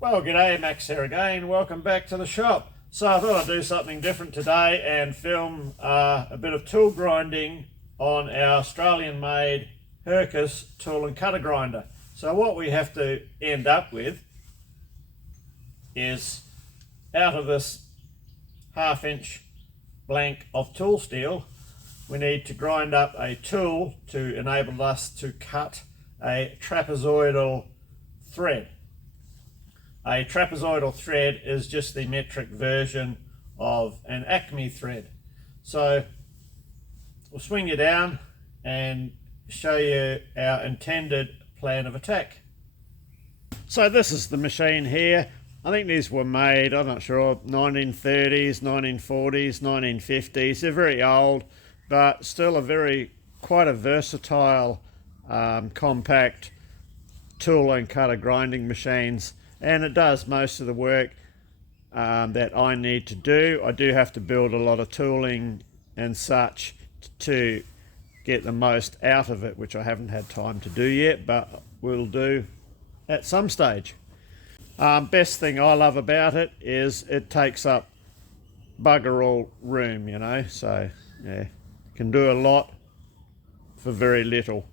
Well, g'day, Max here again. Welcome back to the shop. So I thought I'd do something different today and film a bit of tool grinding on our Australian-made Hercus tool and cutter grinder. So what we have to end up with is, out of this 1/2 inch blank of tool steel, we need to grind up a tool to enable us to cut a trapezoidal thread. A trapezoidal thread is just the metric version of an Acme thread. So we'll swing you down and show you our intended plan of attack. So this is the machine here. I think these were made, I'm not sure, 1930s, 1940s, 1950s. They're very old, but still quite a versatile, compact tool and cutter grinding machines. And it does most of the work that I need to do. I do have to build a lot of tooling and such to get the most out of it, which I haven't had time to do yet, but will do at some stage. Best thing I love about it is it takes up bugger all room, you know, so yeah, can do a lot for very little.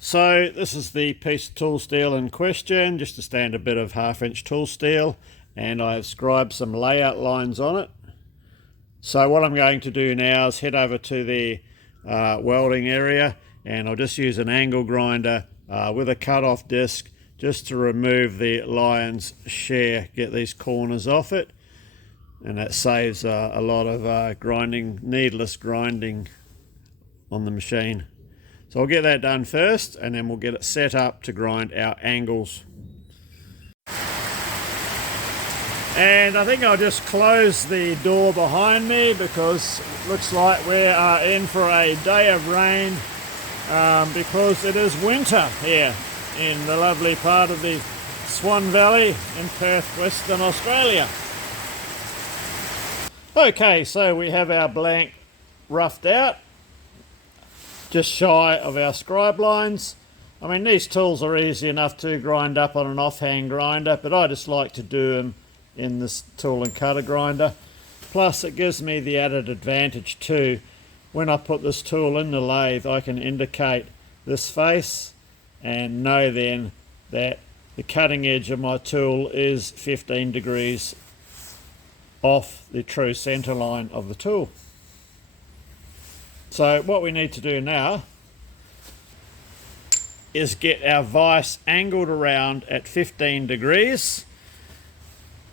So this is the piece of tool steel in question, just a standard bit of 1/2 inch tool steel, and I've scribed some layout lines on it. So what I'm going to do now is head over to the welding area, and I'll just use an angle grinder with a cut-off disc just to remove the lion's share, get these corners off it, and that saves a lot of needless grinding on the machine. So I'll get that done first, and then we'll get it set up to grind our angles. And I think I'll just close the door behind me because it looks like we are in for a day of rain because it is winter here in the lovely part of the Swan Valley in Perth, Western Australia. Okay, so we have our blank roughed out, just shy of our scribe lines. I mean, these tools are easy enough to grind up on an offhand grinder, but I just like to do them in this tool and cutter grinder. Plus it gives me the added advantage too, when I put this tool in the lathe, I can indicate this face and know then that the cutting edge of my tool is 15 degrees off the true center line of the tool. So what we need to do now is get our vise angled around at 15 degrees.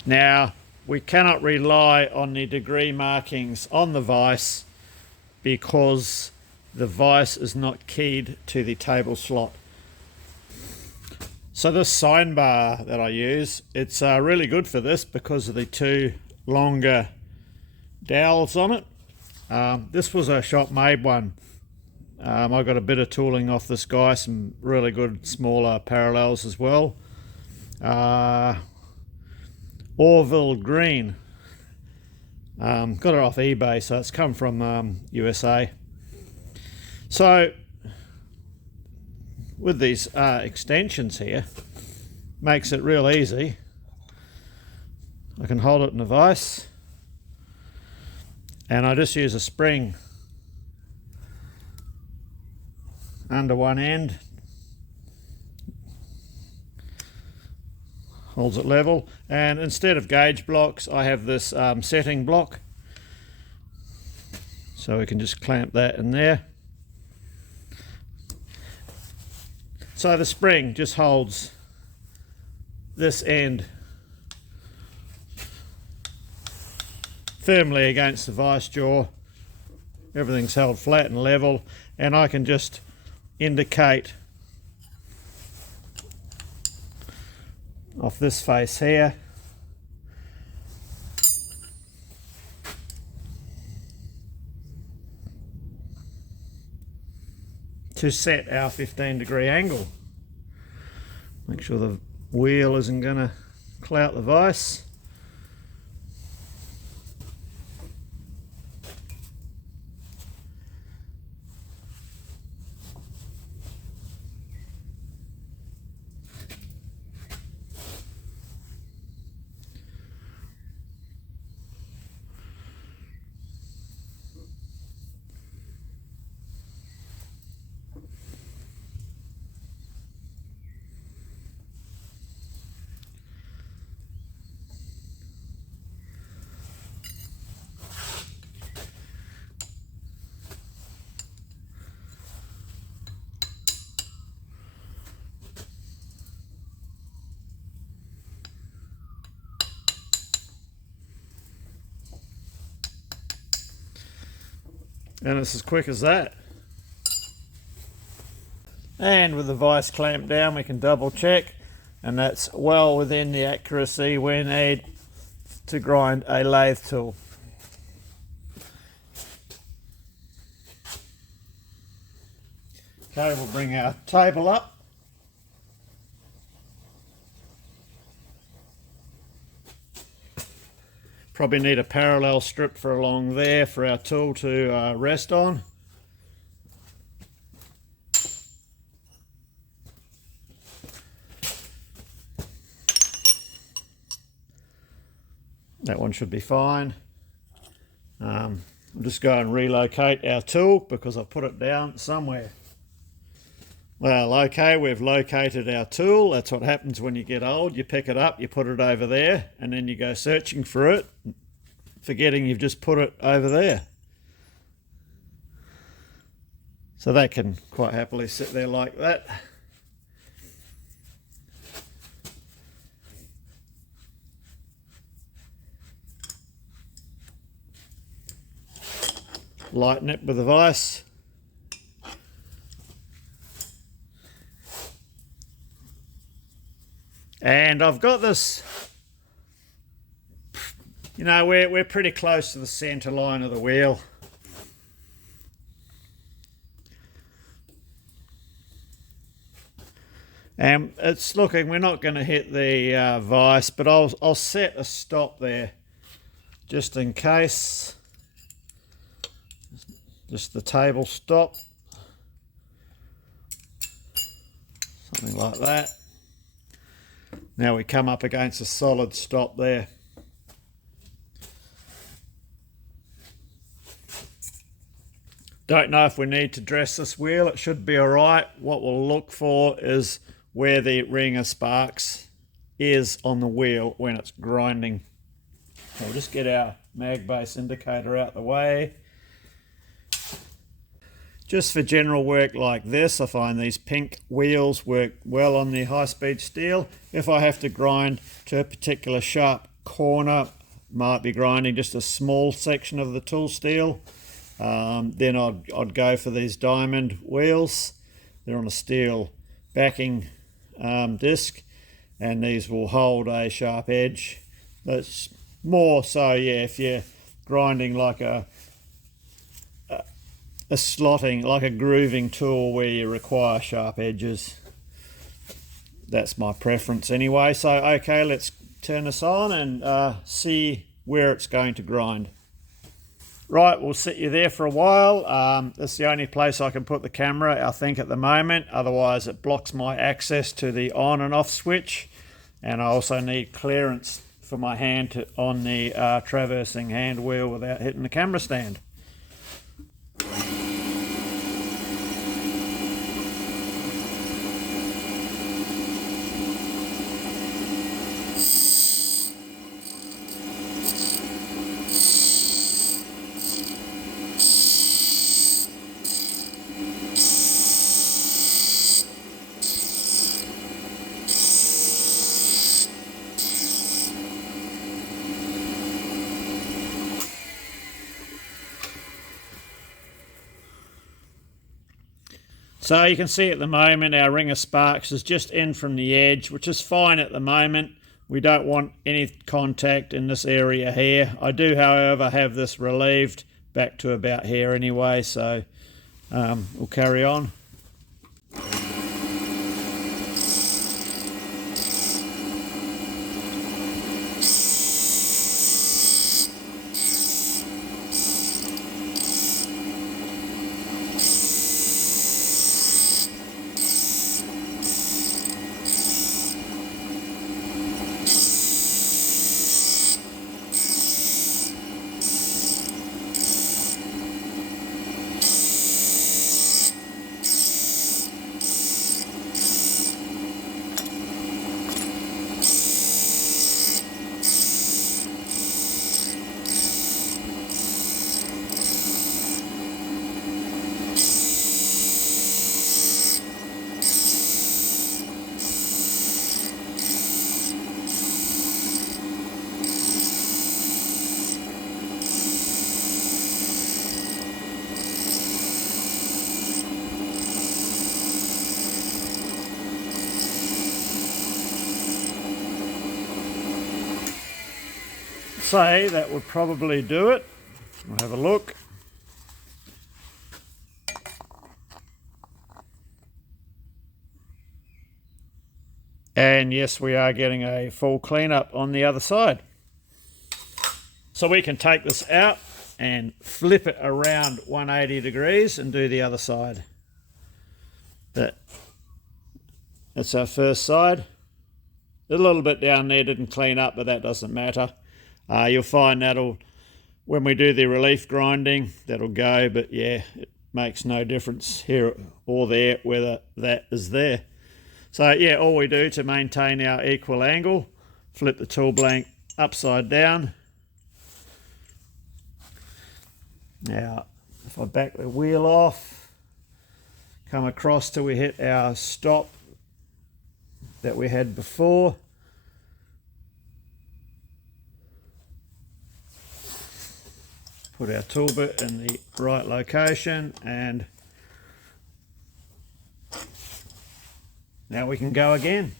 Now, we cannot rely on the degree markings on the vise because the vise is not keyed to the table slot. So this sine bar that I use, it's really good for this because of the two longer dowels on it. This was a shop made one. I got a bit of tooling off this guy, some really good smaller parallels as well. Orville Green. Got it off eBay, so it's come from USA. So with these extensions here, makes it real easy. I can hold it in a vise, and I just use a spring under one end, holds it level, and instead of gauge blocks I have this setting block, so we can just clamp that in there. So the spring just holds this end firmly against the vise jaw. Everything's held flat and level, and I can just indicate off this face here to set our 15-degree angle. Make sure the wheel isn't going to clout the vise. And it's as quick as that. And with the vise clamped down, we can double check, and that's well within the accuracy we need to grind a lathe tool. Okay, we'll bring our table up. Probably need a parallel strip for along there for our tool to rest on. That one should be fine. I'll just go and relocate our tool because I've put it down somewhere. Well, okay, we've located our tool. That's what happens when you get old. You pick it up, you put it over there, and then you go searching for it, forgetting you've just put it over there. So that can quite happily sit there like that. Lighten it with a vise. And I've got this, you know, we're pretty close to the center line of the wheel. And it's looking, we're not going to hit the vise, but I'll set a stop there just in case. Just the table stop. Something like that. Now we come up against a solid stop there. Don't know if we need to dress this wheel. It should be all right. What we'll look for is where the ring of sparks is on the wheel when it's grinding. So we'll just get our mag base indicator out the way. Just for general work like this, I find these pink wheels work well on the high-speed steel. If I have to grind to a particular sharp corner, might be grinding just a small section of the tool steel, then I'd go for these diamond wheels. They're on a steel backing disc, and these will hold a sharp edge. That's more so, yeah, if you're grinding like a slotting, like a grooving tool where you require sharp edges. That's my preference anyway. So okay, let's turn this on and see where it's going to grind. Right, we'll sit you there for a while. That's the only place I can put the camera, I think, at the moment. Otherwise it blocks my access to the on and off switch, and I also need clearance for my hand on the traversing hand wheel without hitting the camera stand. So you can see at the moment our ring of sparks is just in from the edge, which is fine at the moment. We don't want any contact in this area here. I do, however, have this relieved back to about here anyway, so we'll carry on. say that would probably do it. We'll have a look. And yes, we are getting a full cleanup on the other side. So we can take this out and flip it around 180 degrees and do the other side. That's our first side. A little bit down there didn't clean up, but that doesn't matter. You'll find that'll, when we do the relief grinding, that'll go, but yeah, it makes no difference here or there whether that is there. So yeah, all we do to maintain our equal angle, flip the tool blank upside down. Now, if I back the wheel off, come across till we hit our stop that we had before. Put our tool bit in the right location, and now we can go again.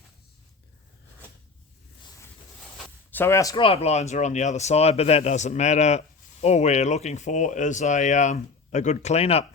So our scribe lines are on the other side, but that doesn't matter. All we're looking for is a good cleanup.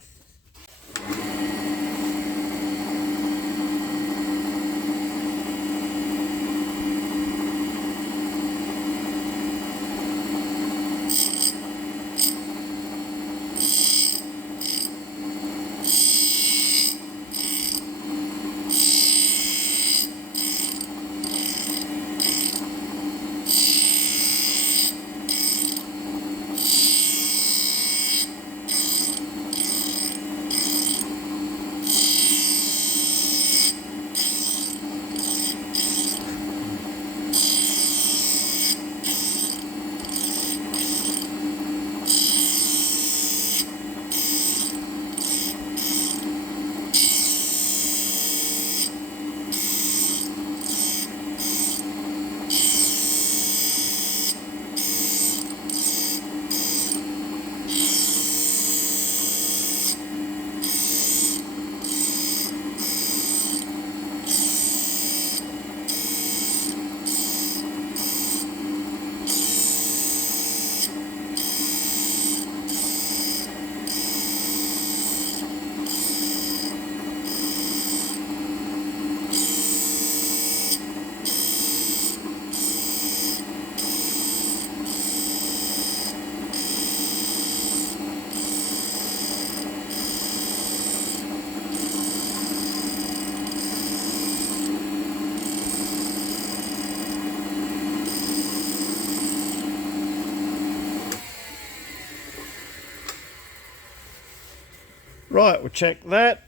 Right, we'll check that.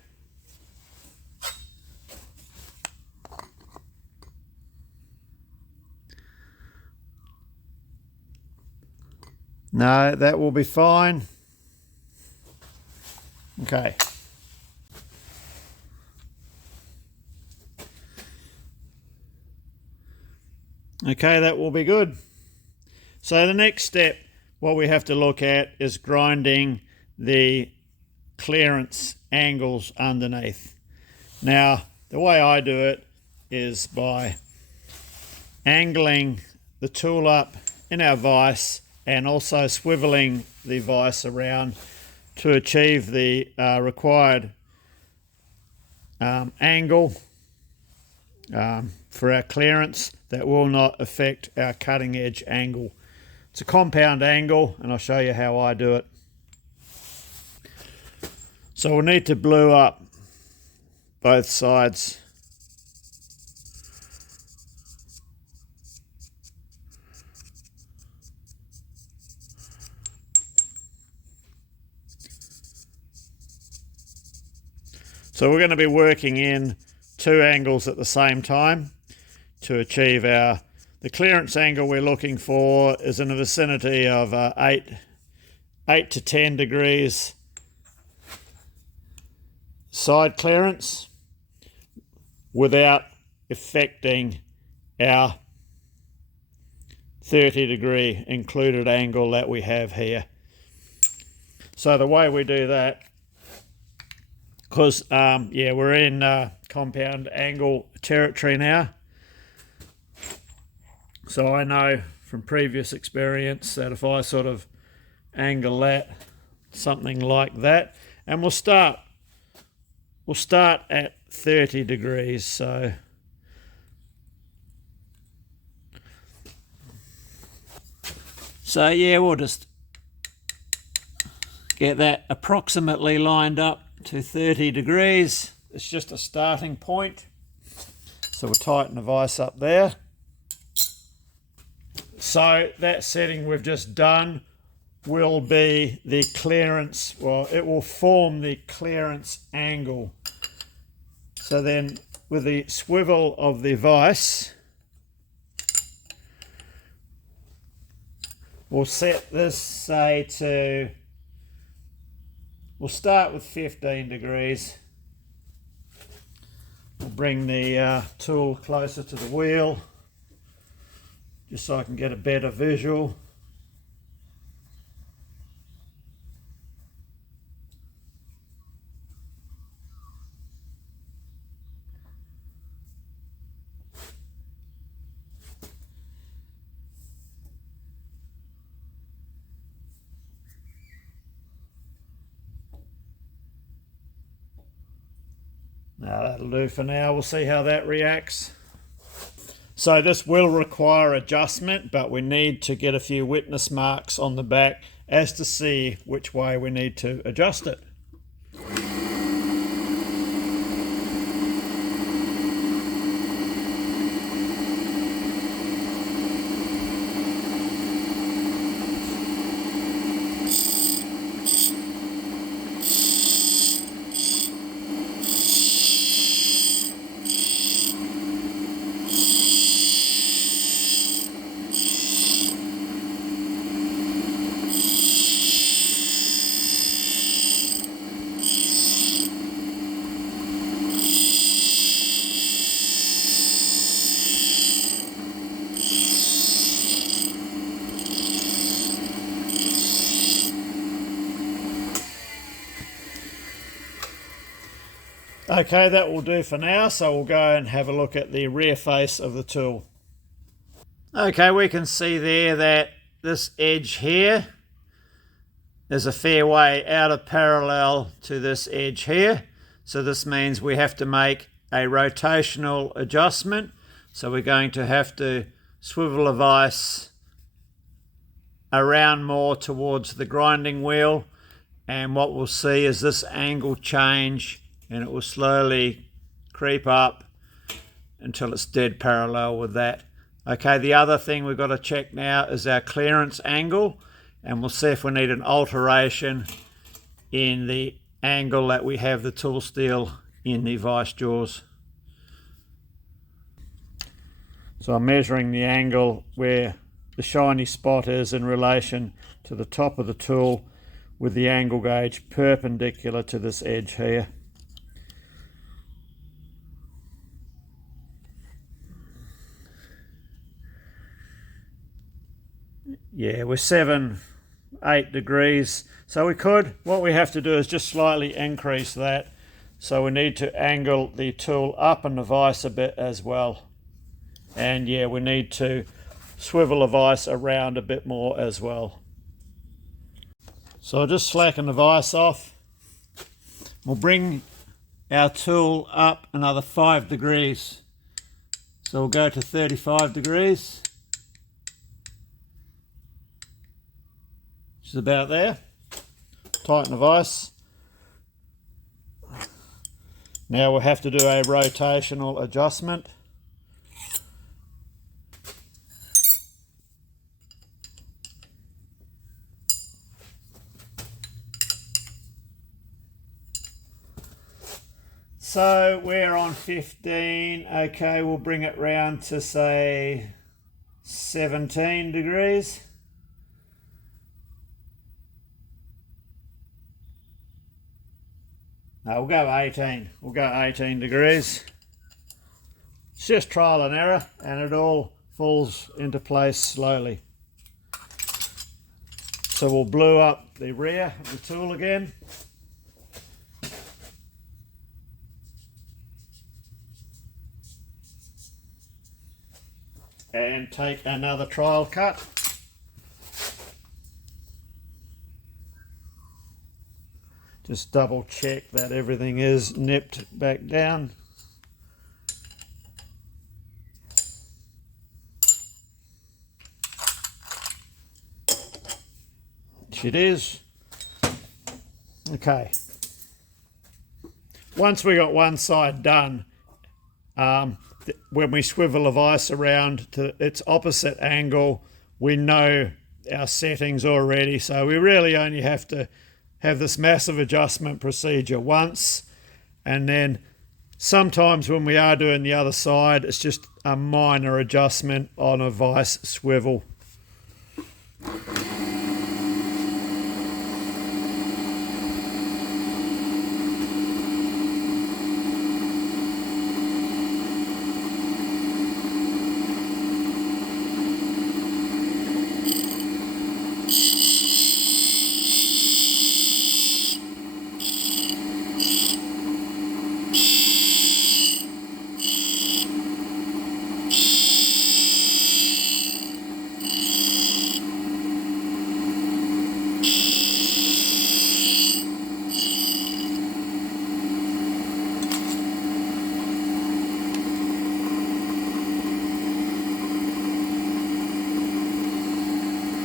No, that will be fine. Okay. Okay, that will be good. So the next step, what we have to look at is grinding the clearance angles underneath. Now, the way I do it is by angling the tool up in our vise and also swiveling the vise around to achieve the required angle for our clearance that will not affect our cutting edge angle. It's a compound angle, and I'll show you how I do it. So we'll need to blue up both sides. So we're going to be working in two angles at the same time to achieve the clearance angle we're looking for is in the vicinity of 8 to 10 degrees side clearance without affecting our 30-degree included angle that we have here. So the way we do that, because we're in compound angle territory now, so I know from previous experience that if I sort of angle that something like that, and we'll start at 30 degrees. So yeah, we'll just get that approximately lined up to 30 degrees. It's just a starting point. So we'll tighten the vise up there. So that setting we've just done will be the clearance, well, it will form the clearance angle. So then with the swivel of the vise, we'll set this, say, to, we'll start with 15 degrees. We'll bring the tool closer to the wheel, just so I can get a better visual. Now that'll do for now. We'll see how that reacts. So this will require adjustment, but we need to get a few witness marks on the back as to see which way we need to adjust it. Okay, that will do for now, so we'll go and have a look at the rear face of the tool. Okay, we can see there that this edge here is a fair way out of parallel to this edge here. So this means we have to make a rotational adjustment. So we're going to have to swivel the vise around more towards the grinding wheel, and what we'll see is this angle change, and it will slowly creep up until it's dead parallel with that. Okay, the other thing we've got to check now is our clearance angle, and we'll see if we need an alteration in the angle that we have the tool steel in the vise jaws. So I'm measuring the angle where the shiny spot is in relation to the top of the tool with the angle gauge perpendicular to this edge here. Yeah, we're 7-8 degrees. So what we have to do is just slightly increase that. So we need to angle the tool up in the vise a bit as well. And yeah, we need to swivel the vise around a bit more as well. So I'll just slacken the vise off. We'll bring our tool up another 5 degrees. So we'll go to 35 degrees. Which is about there. Tighten the vise. Now we'll have to do a rotational adjustment. So we're on 15. Okay, we'll bring it round to say 17 degrees. No, we'll go 18. We'll go 18 degrees. It's just trial and error, and it all falls into place slowly. So we'll blue up the rear of the tool again. and take another trial cut. Just double check that everything is nipped back down. Which it is. Okay. Once we got one side done, when we swivel the vise around to its opposite angle, we know our settings already, so we really only have to have this massive adjustment procedure once, and then sometimes when we are doing the other side, it's just a minor adjustment on a vise swivel.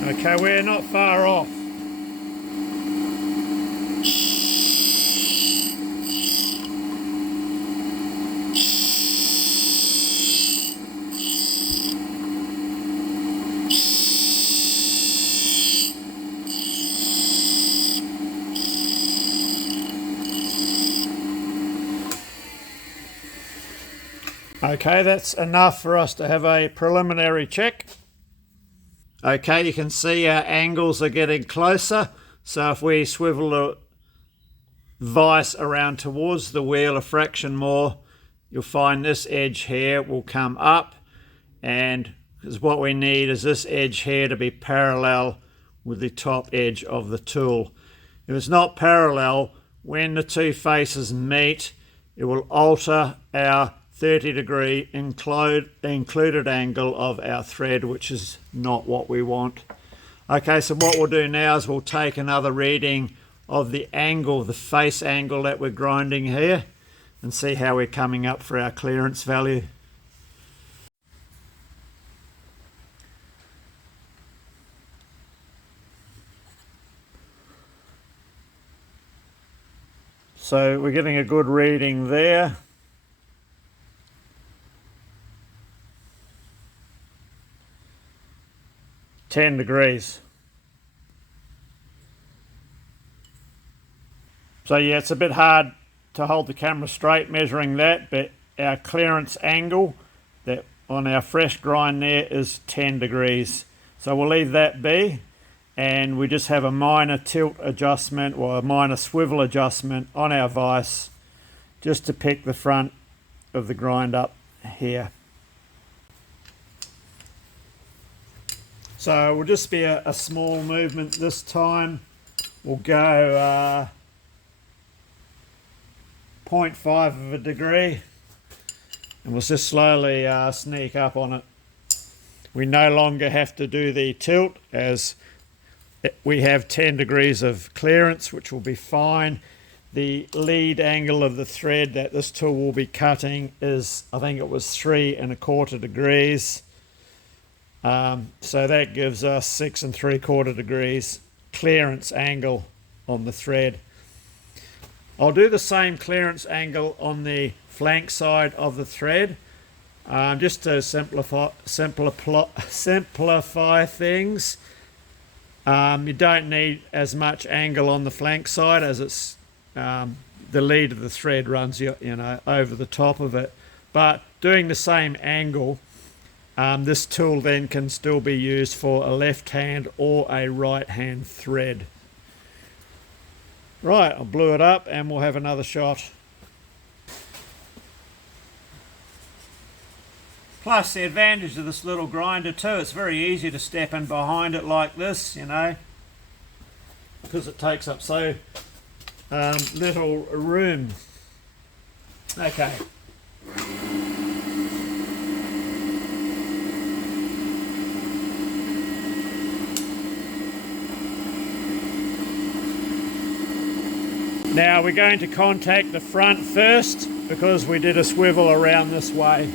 Okay, we're not far off. Okay, that's enough for us to have a preliminary check. Okay, you can see our angles are getting closer. So if we swivel the vise around towards the wheel a fraction more, you'll find this edge here will come up, and because what we need is this edge here to be parallel with the top edge of the tool. If it's not parallel, when the two faces meet, it will alter our 30-degree included angle of our thread, which is not what we want. Okay, so what we'll do now is we'll take another reading of the angle, the face angle that we're grinding here, and see how we're coming up for our clearance value. So we're getting a good reading there. $10 degrees. So yeah, it's a bit hard to hold the camera straight measuring that, but our clearance angle that on our fresh grind there is 10 degrees. So we'll leave that be, and we just have a minor tilt adjustment or a minor swivel adjustment on our vise just to pick the front of the grind up here. So we'll just be a small movement this time. We'll go 0.5 of a degree, and we'll just slowly sneak up on it. We no longer have to do the tilt as we have 10 degrees of clearance, which will be fine. The lead angle of the thread that this tool will be cutting is, I think it was 3¼ degrees. So that gives us 6¾ degrees clearance angle on the thread. I'll do the same clearance angle on the flank side of the thread, just to simplify things. You don't need as much angle on the flank side as it's the lead of the thread runs over the top of it. But doing the same angle, this tool then can still be used for a left hand or a right hand thread. Right, I blew it up and we'll have another shot. Plus the advantage of this little grinder too, it's very easy to step in behind it like this, because it takes up so little room. Okay. Now we're going to contact the front first because we did a swivel around this way.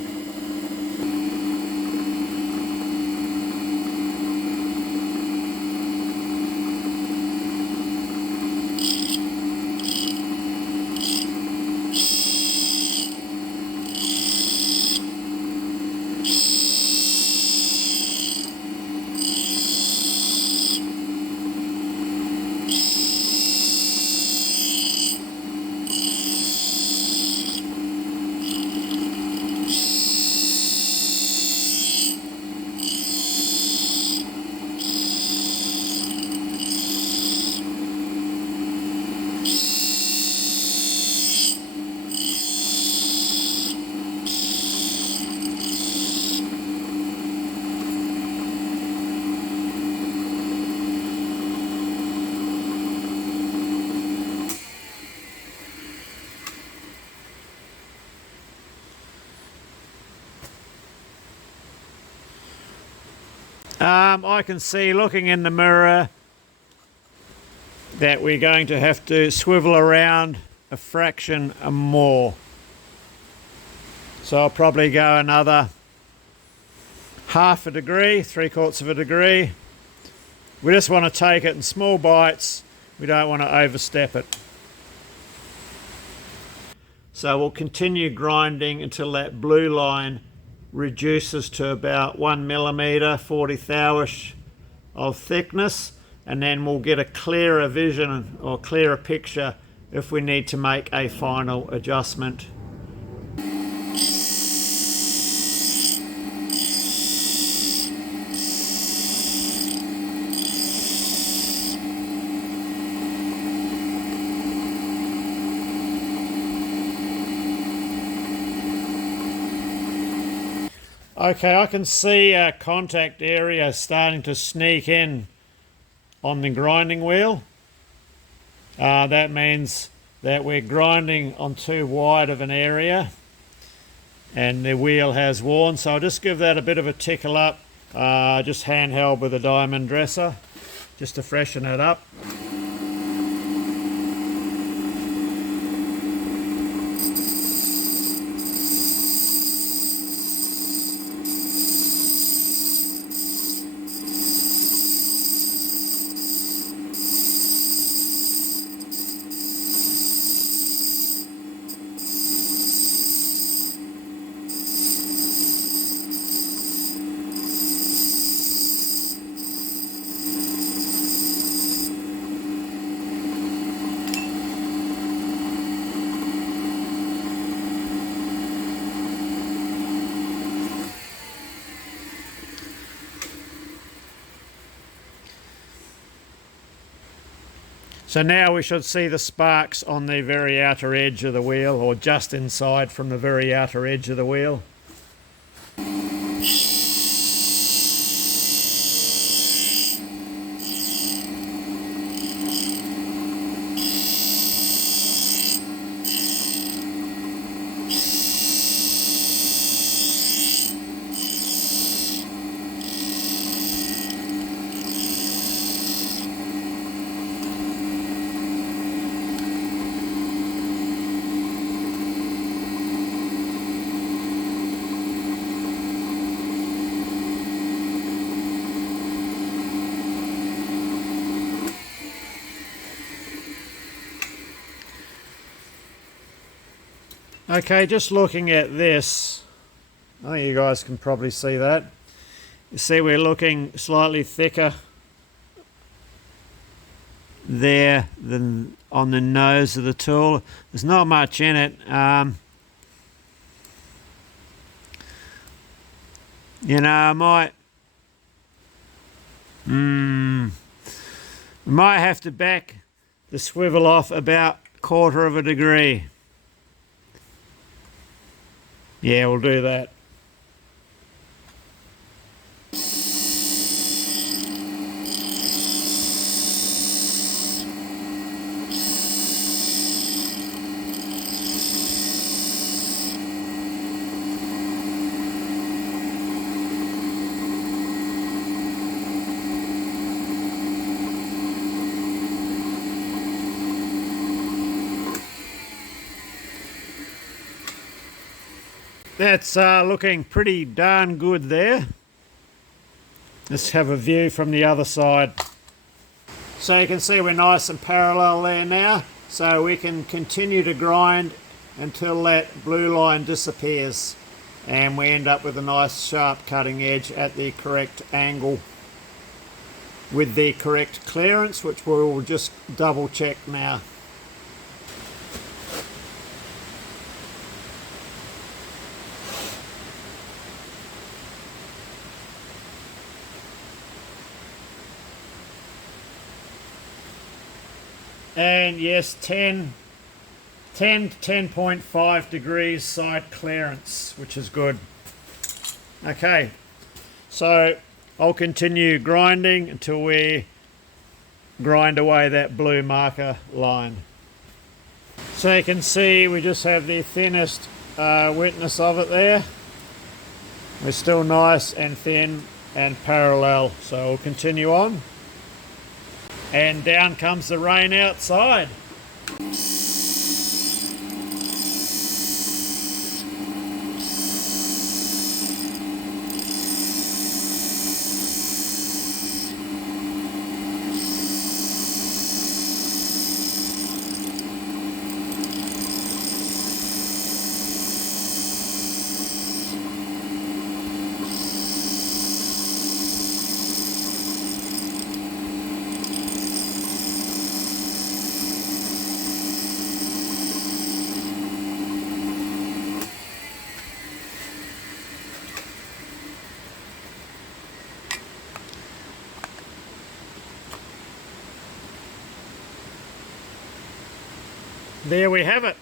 I can see looking in the mirror that we're going to have to swivel around a fraction more. So I'll probably go another half a degree, 3/4 of a degree. We just want to take it in small bites. We don't want to overstep it. So we'll continue grinding until that blue line reduces to about 1 millimetre, 40 thou-ish of thickness, and then we'll get a clearer vision or clearer picture if we need to make a final adjustment. Okay, I can see a contact area starting to sneak in on the grinding wheel. That means that we're grinding on too wide of an area and the wheel has worn. So I'll just give that a bit of a tickle up, just handheld with a diamond dresser, just to freshen it up. So now we should see the sparks on the very outer edge of the wheel, or just inside from the very outer edge of the wheel. Okay, just looking at this, I think you guys can probably see that. You see we're looking slightly thicker there than on the nose of the tool. There's not much in it. You know, I might have to back the swivel off about 1/4 of a degree. Yeah, we'll do that. That's looking pretty darn good there. Let's have a view from the other side. So you can see we're nice and parallel there now, so we can continue to grind until that blue line disappears and we end up with a nice sharp cutting edge at the correct angle with the correct clearance, which we'll just double check now. And yes, 10 to 10.5 degrees side clearance, which is good. Okay, so I'll continue grinding until we grind away that blue marker line. So you can see we just have the thinnest witness of it there. We're still nice and thin and parallel, so we'll continue on. And down comes the rain outside. There we have it,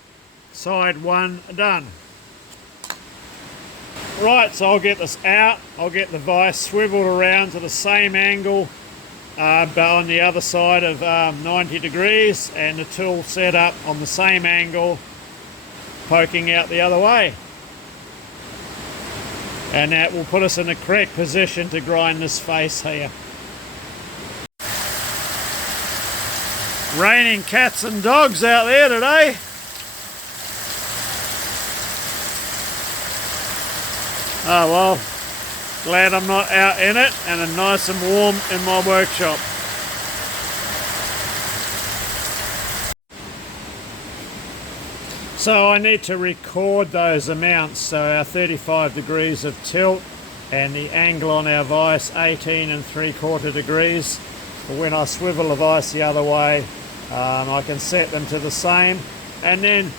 side one done. Right, so I'll get this out, I'll get the vise swiveled around to the same angle but on the other side of 90 degrees, and the tool set up on the same angle poking out the other way. And that will put us in the correct position to grind this face here. Raining cats and dogs out there today. Oh well, glad I'm not out in it and I'm nice and warm in my workshop. So I need to record those amounts, so our 35 degrees of tilt and the angle on our vise 18 3/4 degrees. But when I swivel the vise the other way, I can set them to the same, and then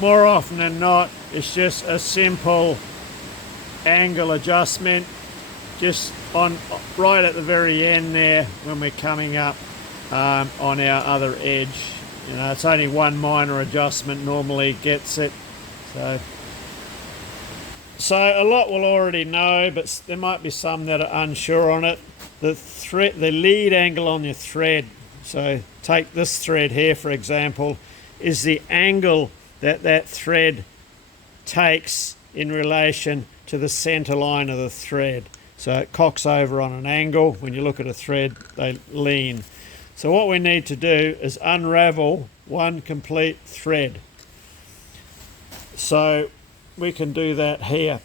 more often than not it's just a simple angle adjustment just on right at the very end there when we're coming up on our other edge. You know, it's only one minor adjustment normally gets it. So a lot will already know, but there might be some that are unsure on it. The lead angle on your thread, so take this thread here for example, is the angle that that thread takes in relation to the center line of the thread. So it cocks over on an angle. When you look at a thread, they lean. So what we need to do is unravel one complete thread. So we can do that here.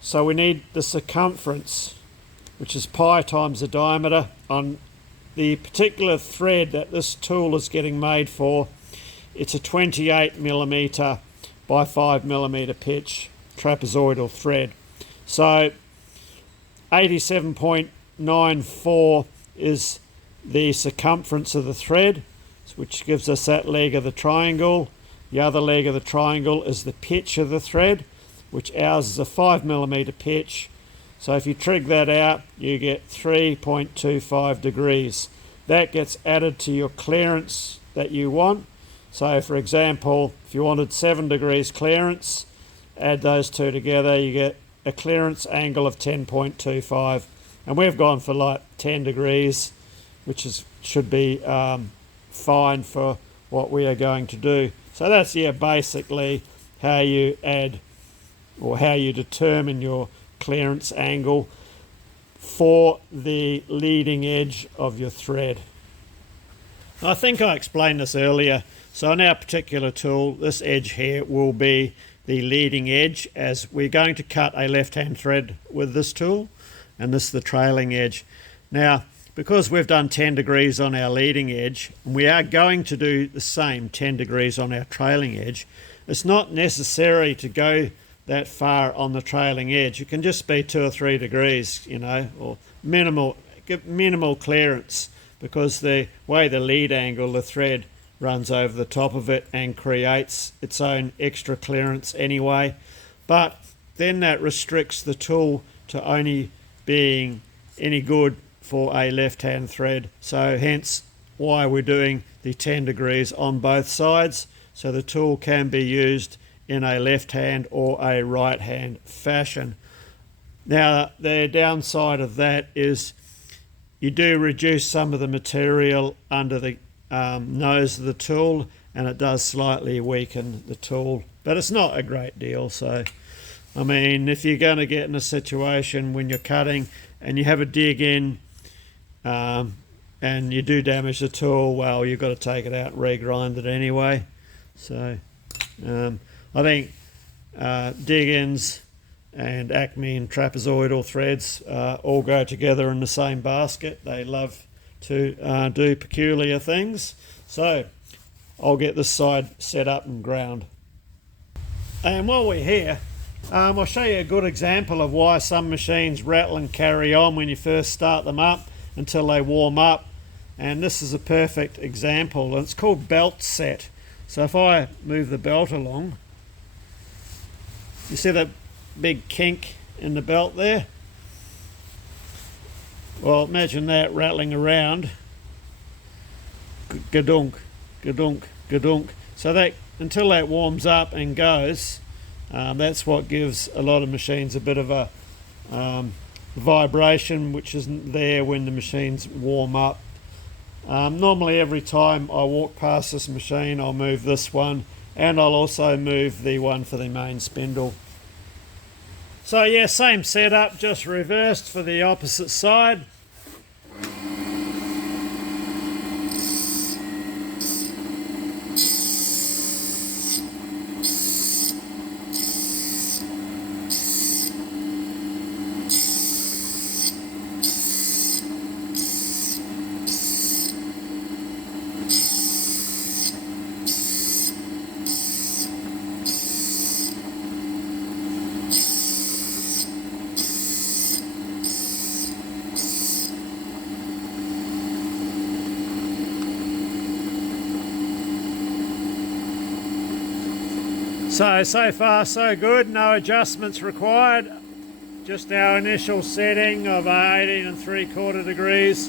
So we need the circumference, which is pi times the diameter, on the particular thread that this tool is getting made for. It's a 28mm by 5mm pitch trapezoidal thread. So 87.94 is the circumference of the thread, which gives us that leg of the triangle. The other leg of the triangle is the pitch of the thread, which ours is a 5mm pitch. So if you trig that out, you get 3.25 degrees. That gets added to your clearance that you want. So for example, if you wanted 7 degrees clearance, add those two together, you get a clearance angle of 10.25. And we've gone for like 10 degrees, which should be fine for what we are going to do. So that's basically how you add or how you determine your clearance angle for the leading edge of your thread. I think I explained this earlier. So on our particular tool, this edge here will be the leading edge, as we're going to cut a left-hand thread with this tool, and this is the trailing edge. Now, because we've done 10 degrees on our leading edge, and we are going to do the same 10 degrees on our trailing edge, it's not necessary to go that far on the trailing edge. It can just be 2 or 3 degrees, you know, or minimal clearance, because the way the lead angle, the thread runs over the top of it and creates its own extra clearance anyway. But then that restricts the tool to only being any good for a left-hand thread. So hence why we're doing the 10 degrees on both sides, so the tool can be used in a left-hand or a right-hand fashion. Now, the downside of that is you do reduce some of the material under the nose of the tool, and it does slightly weaken the tool, but it's not a great deal. So I mean, if you're going to get in a situation when you're cutting and you have a dig in and you do damage the tool, well, you've got to take it out and regrind it anyway. So I think dig-ins and Acme and trapezoidal threads all go together in the same basket. They love to do peculiar things. So I'll get this side set up and ground. And while we're here, I'll show you a good example of why some machines rattle and carry on when you first start them up until they warm up. And this is a perfect example, and it's called belt set. So if I move the belt along, you see that big kink in the belt there? Well, imagine that rattling around. Gadunk, gadunk, gadunk. So that, until that warms up and goes, that's what gives a lot of machines a bit of a vibration, which isn't there when the machines warm up. Normally every time I walk past this machine, I'll move this one, and I'll also move the one for the main spindle. So yeah, same setup, just reversed for the opposite side. So far so good, no adjustments required. Just our initial setting of 18 3/4 degrees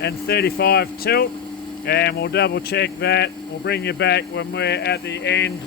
and 35 tilt, and we'll double check that. We'll bring you back when we're at the end.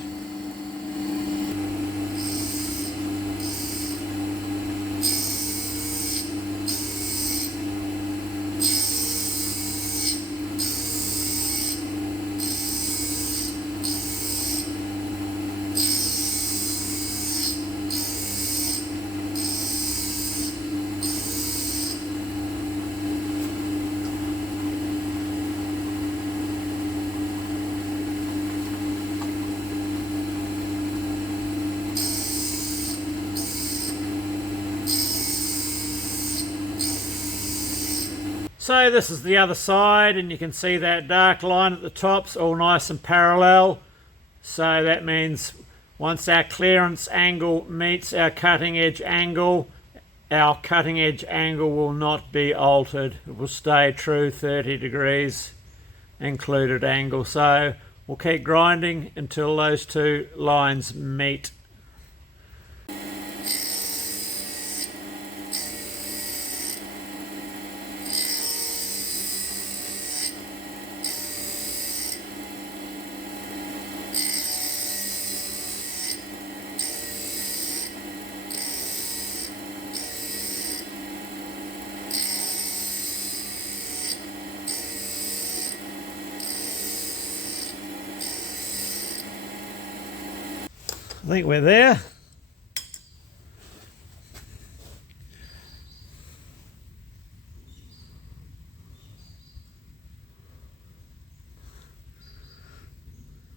So this is the other side, and you can see that dark line at the top's all nice and parallel. So that means once our clearance angle meets our cutting edge angle will not be altered. It will stay true 30 degrees included angle. So we'll keep grinding until those two lines meet. I think we're there.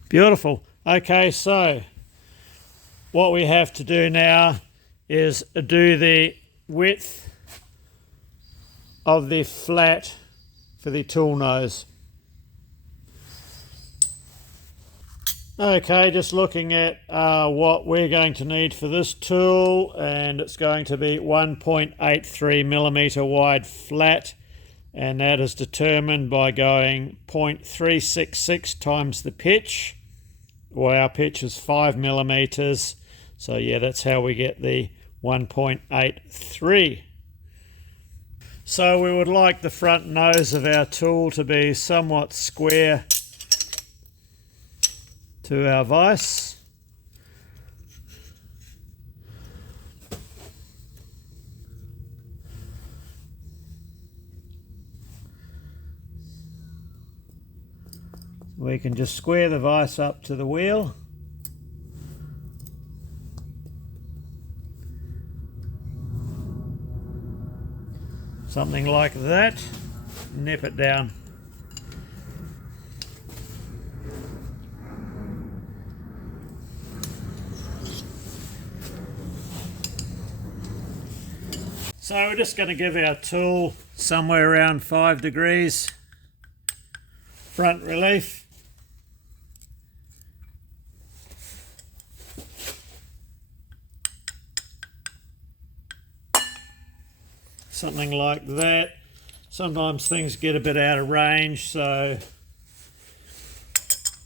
Beautiful. Okay, so what we have to do now is do the width of the flat for the tool nose. Okay, just looking at what we're going to need for this tool, and it's going to be 1.83 millimeter wide flat, and that is determined by going 0.366 times the pitch. Well, our pitch is 5 millimeters, so yeah, that's how we get the 1.83. So we would like the front nose of our tool to be somewhat square to our vise. We can just square the vise up to the wheel. Something like that. Nip it down. So we're just going to give our tool somewhere around 5 degrees front relief. Something like that. Sometimes things get a bit out of range, so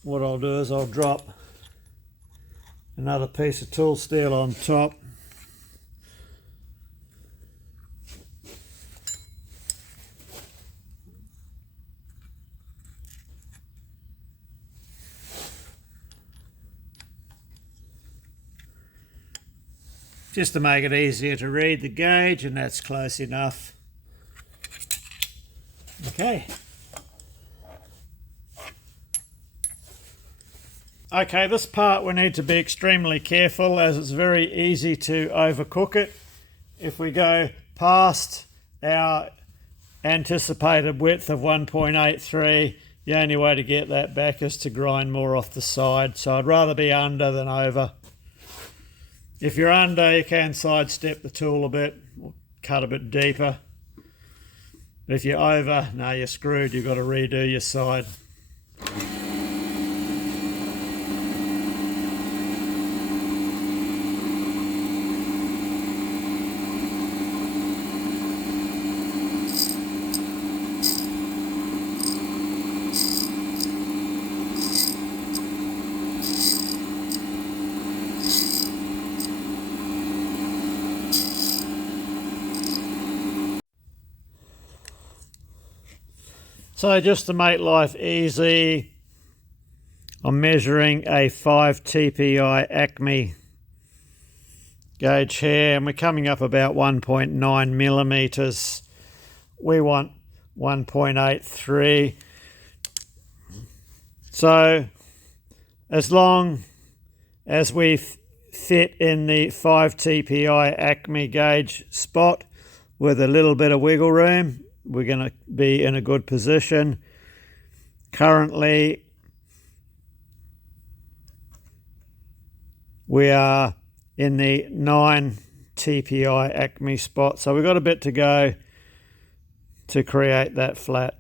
what I'll do is I'll drop another piece of tool steel on top. Just to make it easier to read the gauge, and that's close enough. Okay. Okay, this part we need to be extremely careful, as it's very easy to overcook it. If we go past our anticipated width of 1.83, the only way to get that back is to grind more off the side. So I'd rather be under than over. If you're under, you can sidestep the tool a bit, or cut a bit deeper. But if you're over, no, you're screwed. You've got to redo your side. So just to make life easy, I'm measuring a 5 TPI Acme gauge here, and we're coming up about 1.9 millimeters. We want 1.83. So as long as we fit in the 5 TPI Acme gauge spot with a little bit of wiggle room, we're going to be in a good position. Currently, we are in the 9 TPI Acme spot, so we've got a bit to go to create that flat.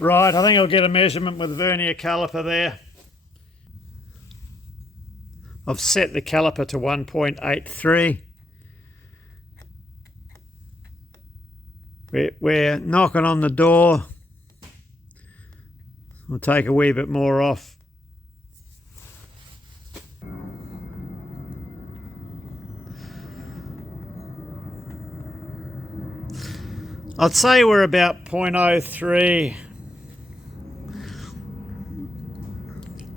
Right, I think I'll get a measurement with the vernier caliper there. I've set the caliper to 1.83. We're knocking on the door. We'll take a wee bit more off. I'd say we're about 0.03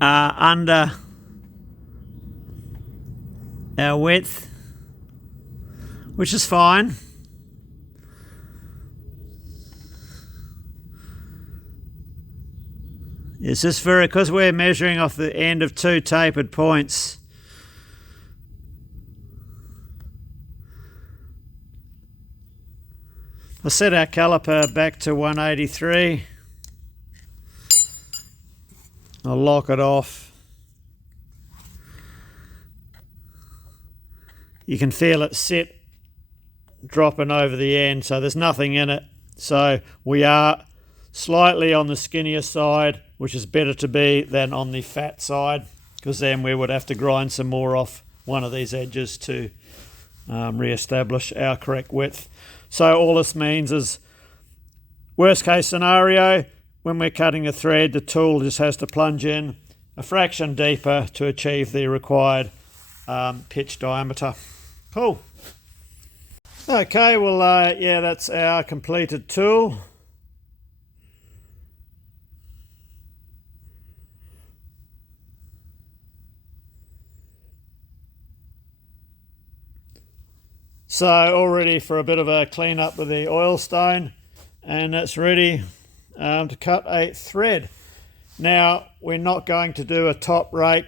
under our width, which is fine. It's just because we're measuring off the end of two tapered points. I'll set our caliper back to 183. I'll lock it off. You can feel it sit dropping over the end, so there's nothing in it. So we are slightly on the skinnier side, which is better to be than on the fat side, because then we would have to grind some more off one of these edges to re-establish our correct width. So all this means is, worst case scenario, when we're cutting a thread, the tool just has to plunge in a fraction deeper to achieve the required pitch diameter. Cool. Okay, well, yeah, that's our completed tool. So all ready for a bit of a clean up with the oil stone, and it's ready to cut a thread. Now, we're not going to do a top rake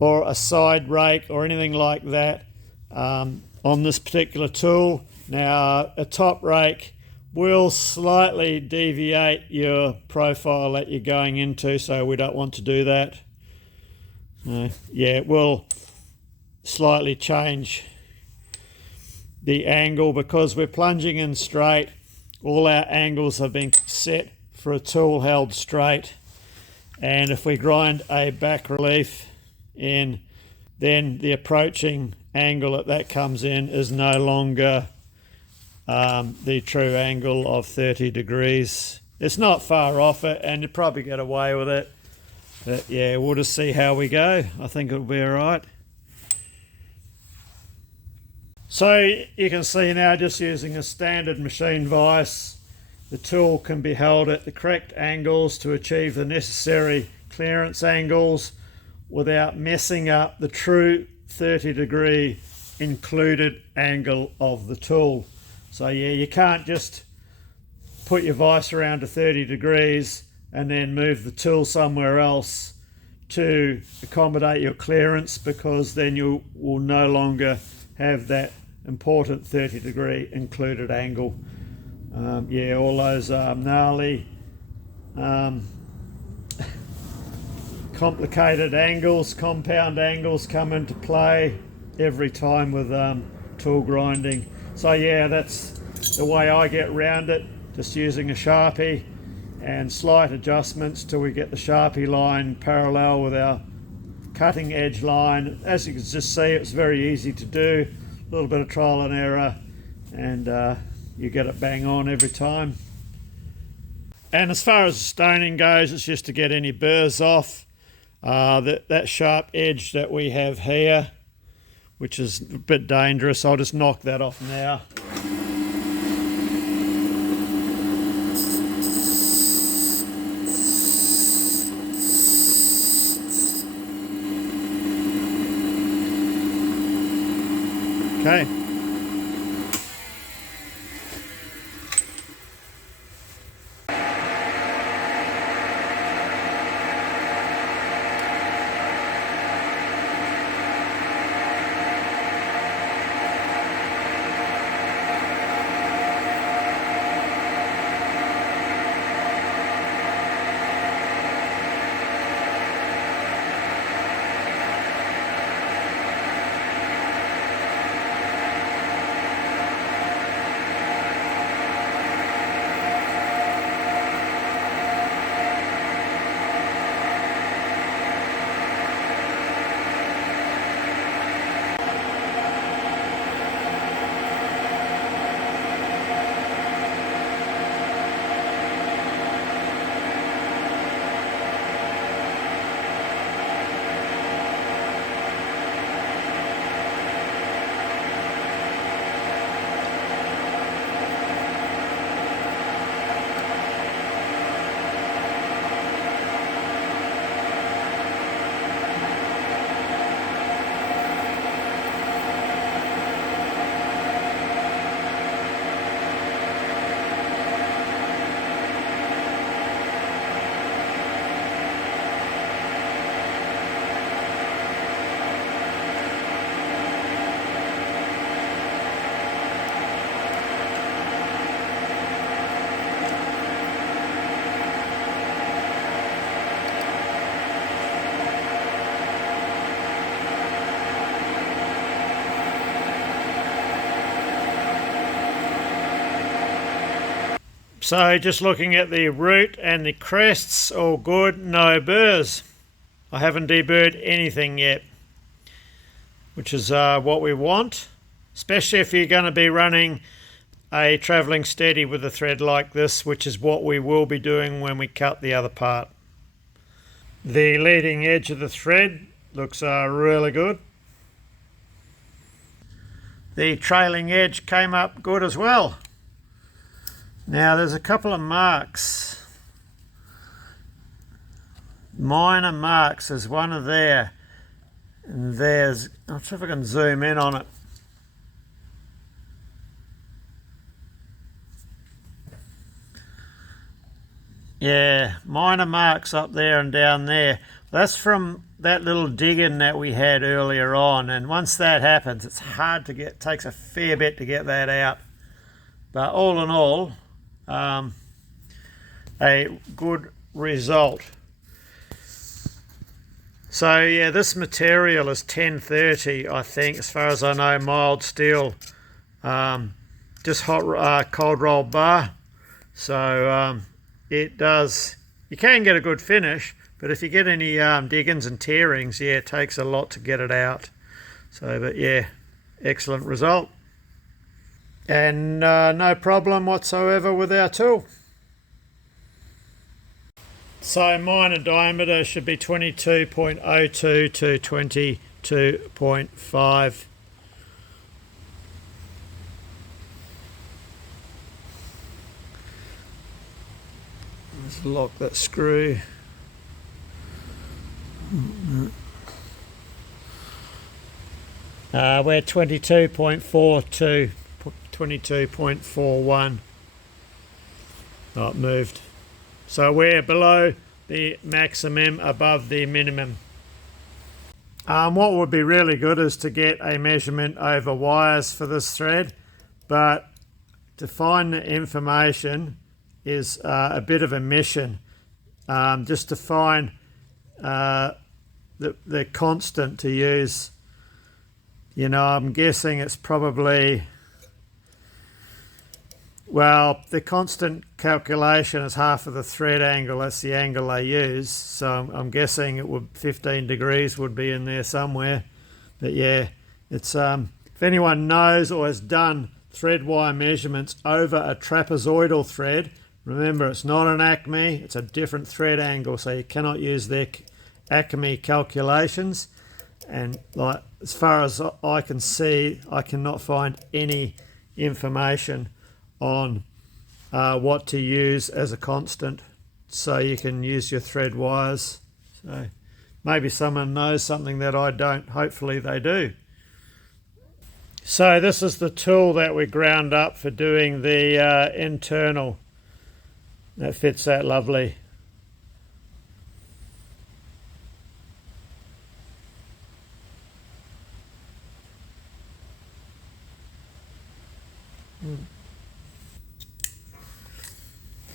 or a side rake or anything like that on this particular tool. Now, a top rake will slightly deviate your profile that you're going into, so we don't want to do that. Yeah, it will slightly change the angle because we're plunging in straight. All our angles have been set for a tool held straight, and if we grind a back relief in, then the approaching angle that comes in is no longer the true angle of 30 degrees. It's not far off it, and you'd probably get away with it, but yeah, we'll just see how we go. I think it'll be all right. So you can see now, just using a standard machine vise, the tool can be held at the correct angles to achieve the necessary clearance angles without messing up the true 30-degree included angle of the tool. So yeah, you can't just put your vise around to 30 degrees and then move the tool somewhere else to accommodate your clearance, because then you will no longer have that important 30-degree included angle. Yeah, all those gnarly, complicated angles, compound angles come into play every time with tool grinding. So yeah, that's the way I get around it, just using a Sharpie and slight adjustments till we get the Sharpie line parallel with our cutting edge line. As you can just see, it's very easy to do. A little bit of trial and error, and you get it bang on every time. And as far as stoning goes, it's just to get any burrs off. That sharp edge that we have here, which is a bit dangerous, I'll just knock that off now. Okay. So just looking at the root and the crests, all good, no burrs. I haven't deburred anything yet, which is what we want, especially if you're going to be running a travelling steady with a thread like this, which is what we will be doing when we cut the other part. The leading edge of the thread looks really good. The trailing edge came up good as well. Now there's a couple of marks, minor marks. There's one of there, and there's, I'll see if I can zoom in on it. Yeah, minor marks up there and down there. That's from that little digging that we had earlier on, and once that happens, it's hard to get, takes a fair bit to get that out. But all in all, a good result. So yeah, this material is 1030, I think, as far as I know, mild steel, just hot cold rolled bar. So it does, you can get a good finish, but if you get any diggings and tearings, yeah, it takes a lot to get it out. So, but yeah, excellent result. And no problem whatsoever with our tool. So minor diameter should be 22.02 to 22.5. Let's lock that screw. We're 22.42, 22.41. Oh, it moved. So we're below the maximum, above the minimum. What would be really good is to get a measurement over wires for this thread, but to find the information is a bit of a mission. Just to find the constant to use. You know, I'm guessing it's probably, well, the constant calculation is half of the thread angle. That's the angle they use. So I'm guessing it would 15 degrees would be in there somewhere. But yeah, it's if anyone knows or has done thread wire measurements over a trapezoidal thread, remember it's not an Acme, it's a different thread angle, so you cannot use their Acme calculations. And like, as far as I can see, I cannot find any information on what to use as a constant, so you can use your thread wires. So maybe someone knows something that I don't. Hopefully they do. So this is the tool that we ground up for doing the internal. That fits that lovely.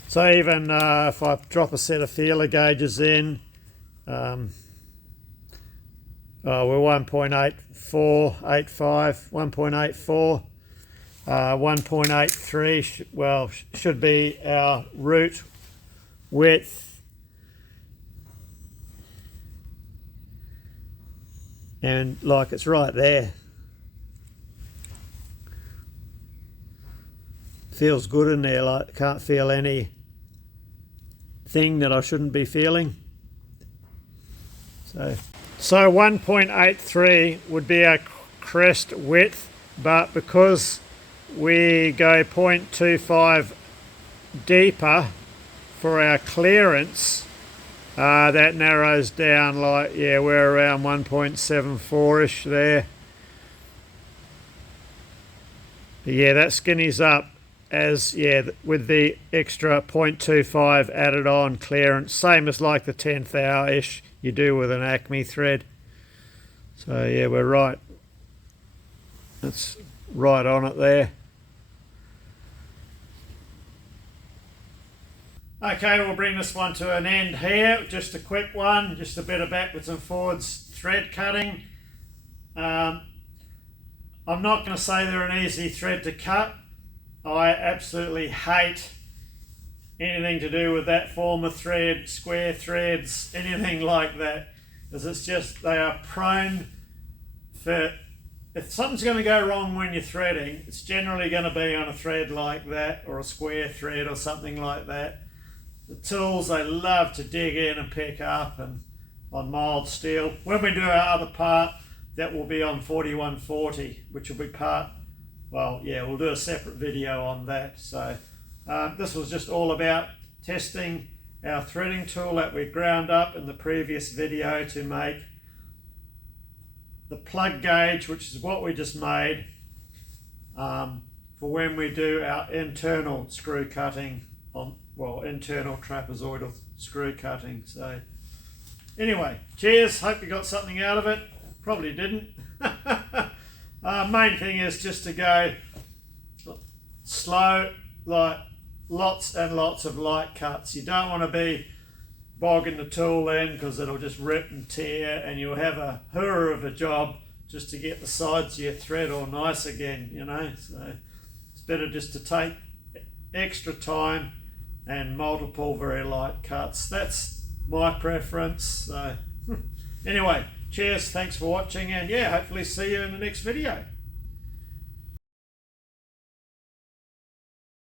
So even if I drop a set of feeler gauges in, we're 1.8485, 1.84, 1.83, well, should be our root width. And like, it's right there. Feels good in there, like can't feel any thing that I shouldn't be feeling. So 1.83 would be our crest width, but because we go 0.25 deeper for our clearance, that narrows down, like, yeah, we're around 1.74ish there. But yeah, that skinnies up as, yeah, with the extra 0.25 added on clearance, same as like the 10th hour-ish you do with an Acme thread. So yeah, we're right. That's right on it there. Okay, we'll bring this one to an end here. Just a quick one, just a bit of backwards and forwards thread cutting. I'm not going to say they're an easy thread to cut. I absolutely hate anything to do with that form of thread, square threads, anything like that, because it's just, they are prone for, if something's going to go wrong when you're threading, it's generally going to be on a thread like that, or a square thread or something like that. The tools, they love to dig in and pick up, and on mild steel. When we do our other part, that will be on 4140, which will be part, well, yeah, we'll do a separate video on that. So this was just all about testing our threading tool that we ground up in the previous video to make the plug gauge, which is what we just made, for when we do our internal screw cutting on, well, internal trapezoidal screw cutting. So anyway, cheers, hope you got something out of it. Probably didn't. Main thing is just to go slow, like lots and lots of light cuts. You don't want to be bogging the tool in, because it'll just rip and tear, and you'll have a hurrah of a job just to get the sides of your thread all nice again, you know. So it's better just to take extra time and multiple very light cuts. That's my preference. So anyway, cheers, thanks for watching, and yeah, hopefully see you in the next video.